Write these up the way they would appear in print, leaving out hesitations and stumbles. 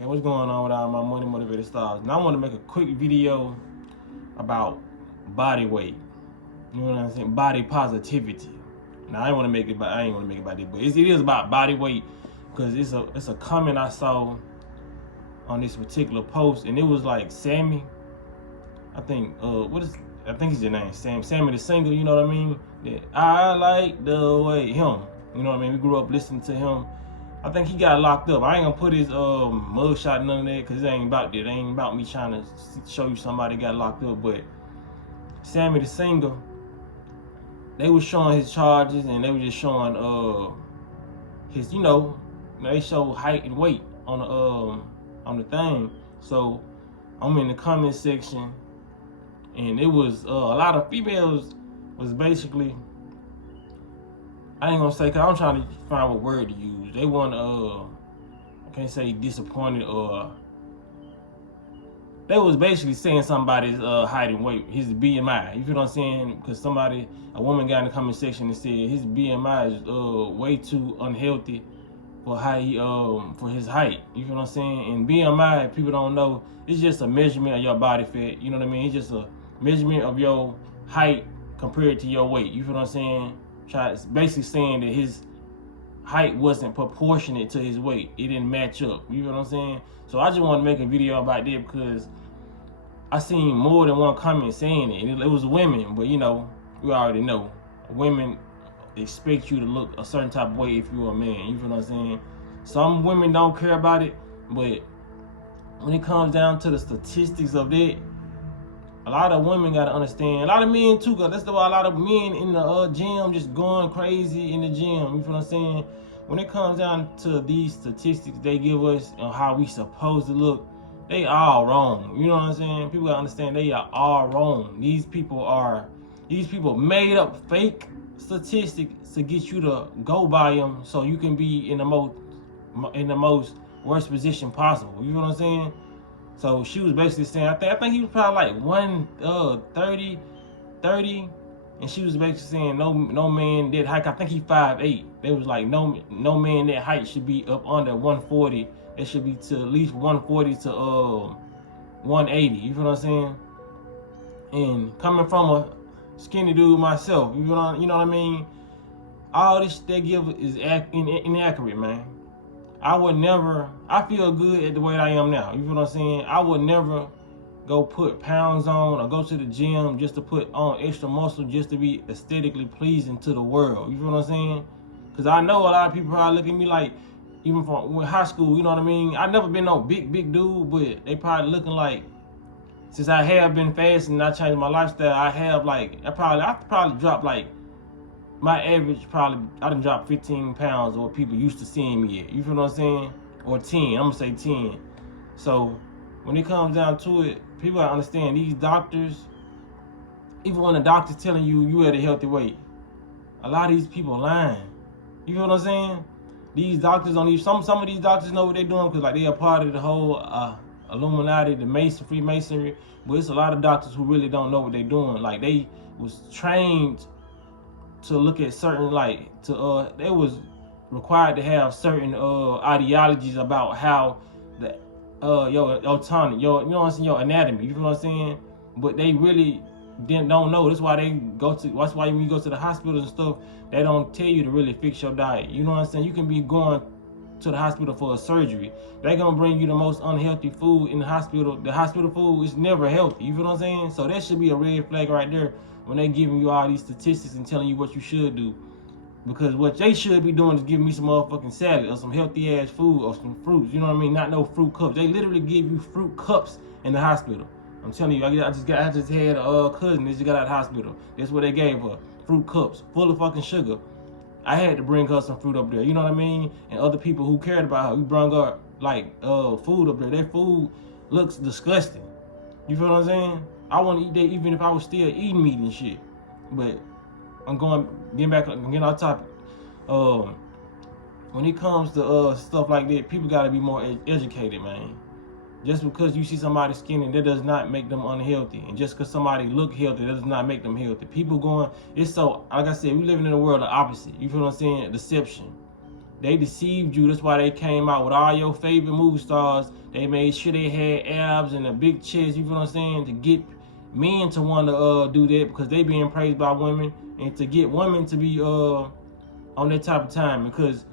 Okay, what's going on with all my money motivated stars? Now I want to make a quick video about body weight. You know what I'm saying? Body positivity. Now I ain't want to make it, but I ain't want to make it about it, but it is about body weight because it's a comment I saw on this particular post, and it was like Sammy. I think I think it's your name, Sammy the singer. You know what I mean? That I like the way him. You know what I mean? We grew up listening to him. I think he got locked up. I ain't gonna put his mugshot none of that because it ain't about that. It ain't about me trying to show you somebody got locked up. But Sammy the singer, they was showing his charges and they were just showing his, they show height and weight on the thing. So I'm in the comment section, and it was a lot of females was basically, I ain't gonna say, cause I'm trying to find what word to use. They want I can't say disappointed, or they was basically saying somebody's height and weight, his BMI. You feel what I'm saying? Because a woman got in the comment section and said his BMI is way too unhealthy for for his height. You feel what I'm saying? And BMI, if people don't know, it's just a measurement of your body fat. You know what I mean? It's just a measurement of your height compared to your weight. You feel what I'm saying? Basically saying that his height wasn't proportionate to his weight. It didn't match up. You know what I'm saying? So I just want to make a video about that because I seen more than one comment saying it. It was women, but we already know. Women expect you to look a certain type of way if you're a man. You feel what I'm saying? Some women don't care about it, but when it comes down to the statistics of that, a lot of women gotta understand. A lot of men too, cause that's why a lot of men in the gym just going crazy in the gym. You feel what I'm saying? When it comes down to these statistics they give us and how we supposed to look, they all wrong. You know what I'm saying? People gotta understand they are all wrong. These people made up fake statistics to get you to go by them, so you can be in the most worst position possible. You know what I'm saying? So she was basically saying, I think he was probably like 130, and she was basically saying no man that height. I think he 5'8". They was like no man that height should be up under 140. It should be to at least 140 to 180. You feel what I'm saying? And coming from a skinny dude myself, you know what I mean? All this they give is inaccurate, man. I feel good at the weight I am now. You feel what I'm saying? I would never go put pounds on or go to the gym just to put on extra muscle just to be aesthetically pleasing to the world. You feel what I'm saying? Because I know a lot of people probably look at me like, even from high school, you know what I mean? I never been no big dude, but they probably looking like, since I have been fasting and I changed my lifestyle, I probably dropped like, my average I done dropped 15 pounds or people used to seeing me at. You feel what I'm saying? Or 10, I'm gonna say 10. So when it comes down to it, people gotta understand these doctors, even when the doctor's telling you at a healthy weight, a lot of these people lying. You feel what I'm saying? These doctors don't even, some of these doctors know what they're doing because like they are part of the whole Illuminati, the Freemasonry, but it's a lot of doctors who really don't know what they're doing. Like they was trained to look at certain, they was required to have certain ideologies about how the your autonomy, your anatomy. You feel what I'm saying? But they really don't know. That's why that's why when you go to the hospitals and stuff, they don't tell you to really fix your diet. You know what I'm saying? You can be going to the hospital for a surgery. They're gonna bring you the most unhealthy food in the hospital. The hospital food is never healthy. You feel what I'm saying? So that should be a red flag right there when they giving you all these statistics and telling you what you should do. Because what they should be doing is giving me some motherfucking salad or some healthy ass food or some fruits. You know what I mean? Not no fruit cups. They literally give you fruit cups in the hospital. I'm telling you, I just had a cousin that just got out of the hospital. That's what they gave her. Fruit cups full of fucking sugar. I had to bring her some fruit up there. You know what I mean? And other people who cared about her, we brought her food up there. That food looks disgusting. You feel what I'm saying? I want to eat that even if I was still eating meat and shit. But I'm getting off topic. When it comes to stuff like that, people gotta be more educated, man. Just because you see somebody skinny, that does not make them unhealthy. And just because somebody look healthy, that does not make them healthy. People it's so, like I said, we living in a world of opposite. You feel what I'm saying? Deception. They deceived you. That's why they came out with all your favorite movie stars. They made sure they had abs and a big chest, you feel what I'm saying, to get men to want to do that because they being praised by women, and to get women to be on that type of time, because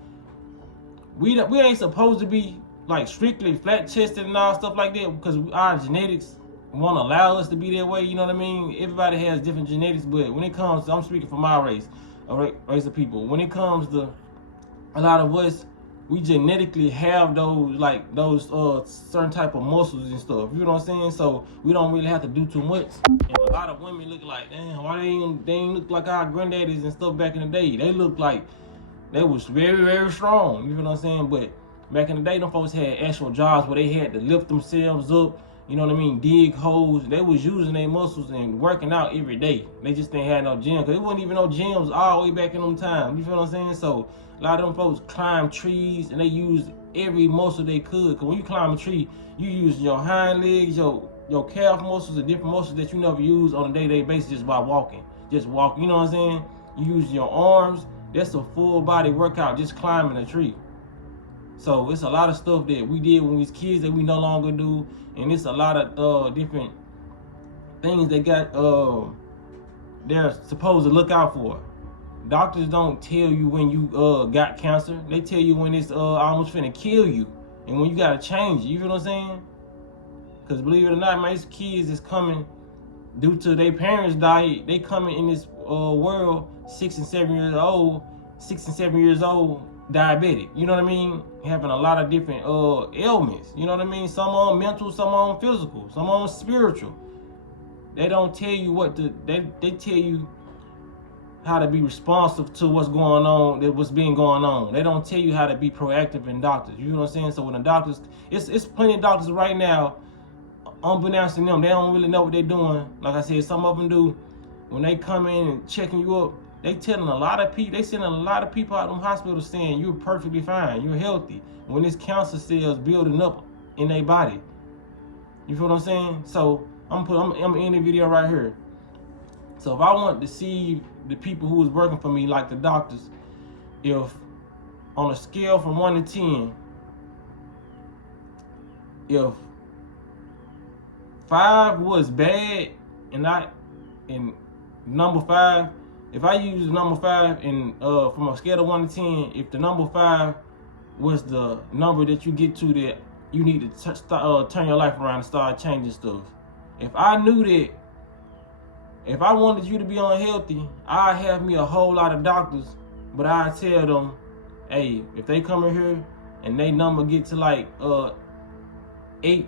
we ain't supposed to be like strictly flat chested and all stuff like that, because our genetics won't allow us to be that way, you know what I mean? Everybody has different genetics, but when it comes to, I'm speaking for my race, a race of people, when it comes to a lot of us, we genetically have those certain type of muscles and stuff. You know what I'm saying? So we don't really have to do too much. And a lot of women look like, damn, why they ain't look like our granddaddies and stuff back in the day. They look like they was very, very strong. You know what I'm saying? But back in the day, them folks had actual jobs where they had to lift themselves up. You know what I mean? Dig holes. They was using their muscles and working out every day. They just didn't have no gym, because it wasn't even no gyms all the way back in them times. You feel what I'm saying? So a lot of them folks climb trees and they use every muscle they could. Because when you climb a tree, you use your hind legs, your calf muscles, and different muscles that you never use on a day-to-day basis just by walking. Just walk. You know what I'm saying? You use your arms. That's a full body workout just climbing a tree. So it's a lot of stuff that we did when we was kids that we no longer do, and it's a lot of different things that they're supposed to look out for. Doctors don't tell you when you got cancer. They tell you when it's almost finna kill you, and when you gotta change it. You feel what I'm saying? Because believe it or not, my kids is coming due to their parents' diet. They coming in this world 6 and 7 years old, diabetic, you know what I mean? Having a lot of different ailments, you know what I mean? Some on mental, some on physical, some on spiritual. They don't tell you what to, they tell you how to be responsive to what's going on, what's being going on. They don't tell you how to be proactive in doctors, you know what I'm saying? So when the doctors, it's plenty of doctors right now, unbeknownst to them, they don't really know what they're doing. Like I said, some of them do. When they come in and checking you up, they telling a lot of people, they sending a lot of people out of them hospitals saying you're perfectly fine, you're healthy, when this cancer cells building up in their body. You feel what I'm saying? So I'm in the video right here. So if I want to see the people who is working for me, like the doctors, if on a scale from 1 to 10, if 5 was bad and number 5, if I use number 5 and from a scale of 1 to 10, if the number 5 was the number that you get to that you need to turn your life around and start changing stuff. If I knew that, if I wanted you to be unhealthy, I'd have me a whole lot of doctors, but I'd tell them, hey, if they come in here and they number get to like 8,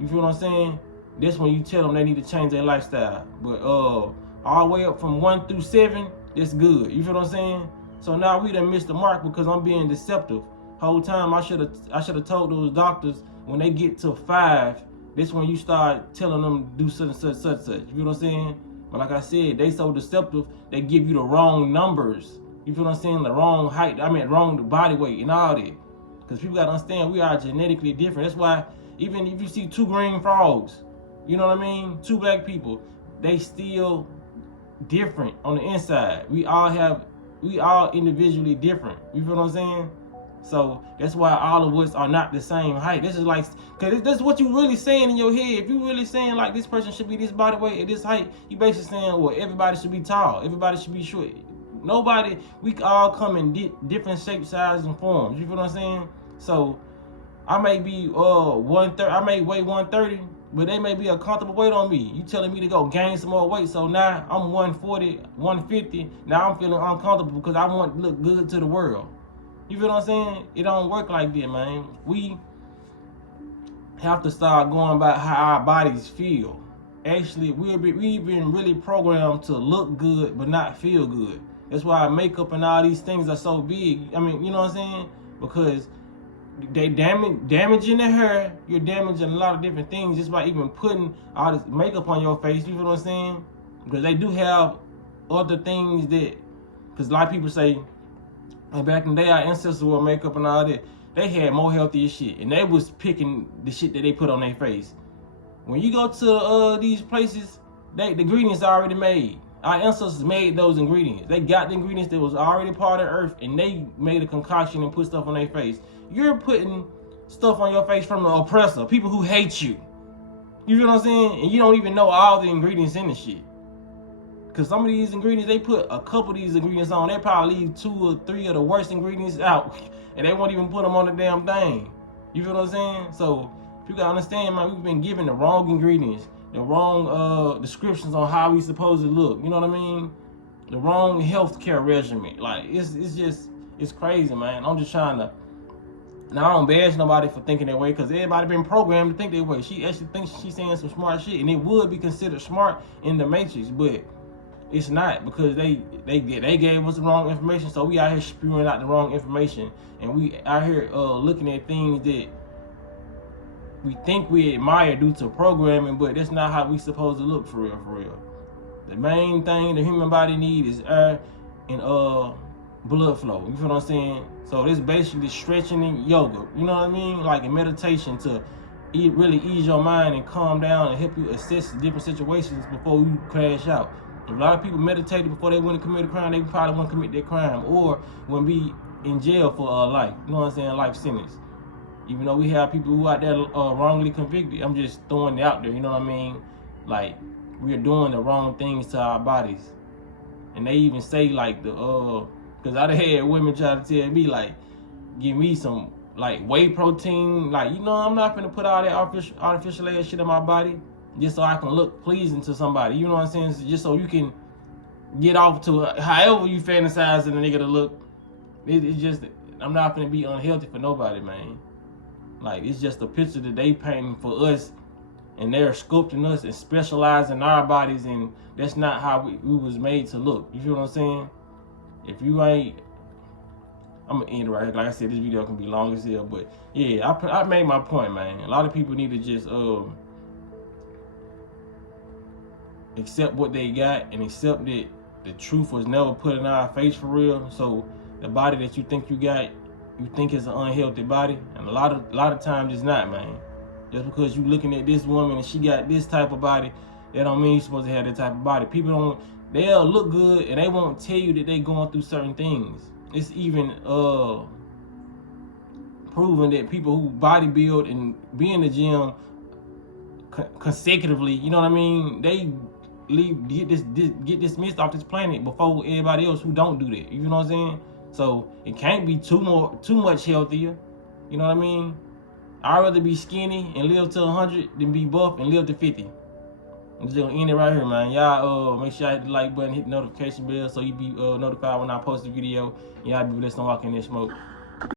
you feel what I'm saying? That's when you tell them they need to change their lifestyle. But all the way up from 1 through 7, that's good. You feel what I'm saying? So now we done missed the mark because I'm being deceptive. Whole time I should have told those doctors when they get to 5, this when you start telling them to do such and such, such. You feel what I'm saying? But like I said, they so deceptive, they give you the wrong numbers. You feel what I'm saying? The wrong height, wrong body weight and all that. Because people gotta understand we are genetically different. That's why even if you see 2 green frogs, you know what I mean? 2 black people, they still different on the inside. We all individually different. You feel what I'm saying? So that's why all of us are not the same height. This is like, cause that's what you really saying in your head. If you really saying like this person should be this body weight at this height, you basically saying, well, everybody should be tall, everybody should be short. Nobody, we all come in different shapes, sizes, and forms. You feel what I'm saying? So I may be 130, I may weigh 130, but they may be a comfortable weight on me. You telling me to go gain some more weight, so now I'm 140, 150. Now I'm feeling uncomfortable because I want to look good to the world. You feel what I'm saying? It don't work like that, man. We have to start going by how our bodies feel. Actually, we've been really programmed to look good but not feel good. That's why makeup and all these things are so big. I mean, you know what I'm saying? Because they damaging the hair. You're damaging a lot of different things just by even putting all this makeup on your face. You feel what I'm saying? Because they do have other things that, because a lot of people say, and back in the day, our ancestors wore makeup and all that. They had more healthier shit, and they was picking the shit that they put on their face. When you go to these places, the ingredients are already made. Our ancestors made those ingredients. They got the ingredients that was already part of the earth, and they made a concoction and put stuff on their face. You're putting stuff on your face from the oppressor, people who hate you. You feel what I'm saying? And you don't even know all the ingredients in the shit. Because some of these ingredients, they put a couple of these ingredients on. They probably leave 2 or 3 of the worst ingredients out. And they won't even put them on the damn thing. You feel what I'm saying? So, you gotta understand, man, we've been given the wrong ingredients. The wrong descriptions on how we supposed to look. You know what I mean? The wrong healthcare regimen. Like, it's crazy, man. I'm just trying to... Now, I don't bash nobody for thinking that way, because everybody been programmed to think that way. She actually thinks she's saying some smart shit, and it would be considered smart in the Matrix, but it's not, because they gave us the wrong information. So we out here spewing out the wrong information, and we out here looking at things that we think we admire due to programming, but that's not how we supposed to look, for real, for real. The main thing the human body need is air and blood flow. You feel what I'm saying? So this basically stretching and yoga. You know what I mean? Like a meditation to really ease your mind and calm down and help you assess different situations before you crash out. A lot of people meditated before they went to commit a crime. They probably want to commit their crime or want to be in jail for life. You know what I'm saying? Life sentence. Even though we have people who out there wrongly convicted, I'm just throwing it out there. You know what I mean? Like, we're doing the wrong things to our bodies. And they even say, like, because I had women try to tell me, like, give me some, like, whey protein. Like, you know, I'm not going to put all that artificial ass shit in my body just so I can look pleasing to somebody. You know what I'm saying? So just so you can get off to however you fantasize in a nigga to look. It's just, I'm not going to be unhealthy for nobody, man. Like, it's just a picture that they painting for us, and they're sculpting us and specializing our bodies, and that's not how we was made to look. You feel what I'm saying? If you ain't, I'm gonna end it right here. Like I said, this video can be long as hell, but yeah, I made my point, man. A lot of people need to just accept what they got and accept that the truth was never put in our face, for real. So the body that you think you got, you think is an unhealthy body, and a lot of times it's not, man. Just because you looking at this woman and she got this type of body, that don't mean you're supposed to have that type of body. People don't, they'll look good and they won't tell you that they going through certain things. It's even proven that people who bodybuild and be in the gym consecutively, you know what I mean, they get dismissed off this planet before everybody else who don't do that. You know what I'm saying? So it can't be too much healthier. You know what I mean? I'd rather be skinny and live to 100 than be buff and live to 50. I'm just gonna end it right here, man. Y'all make sure you hit the like button, hit the notification bell so you be notified when I post a video. Y'all be blessed on walking in smoke.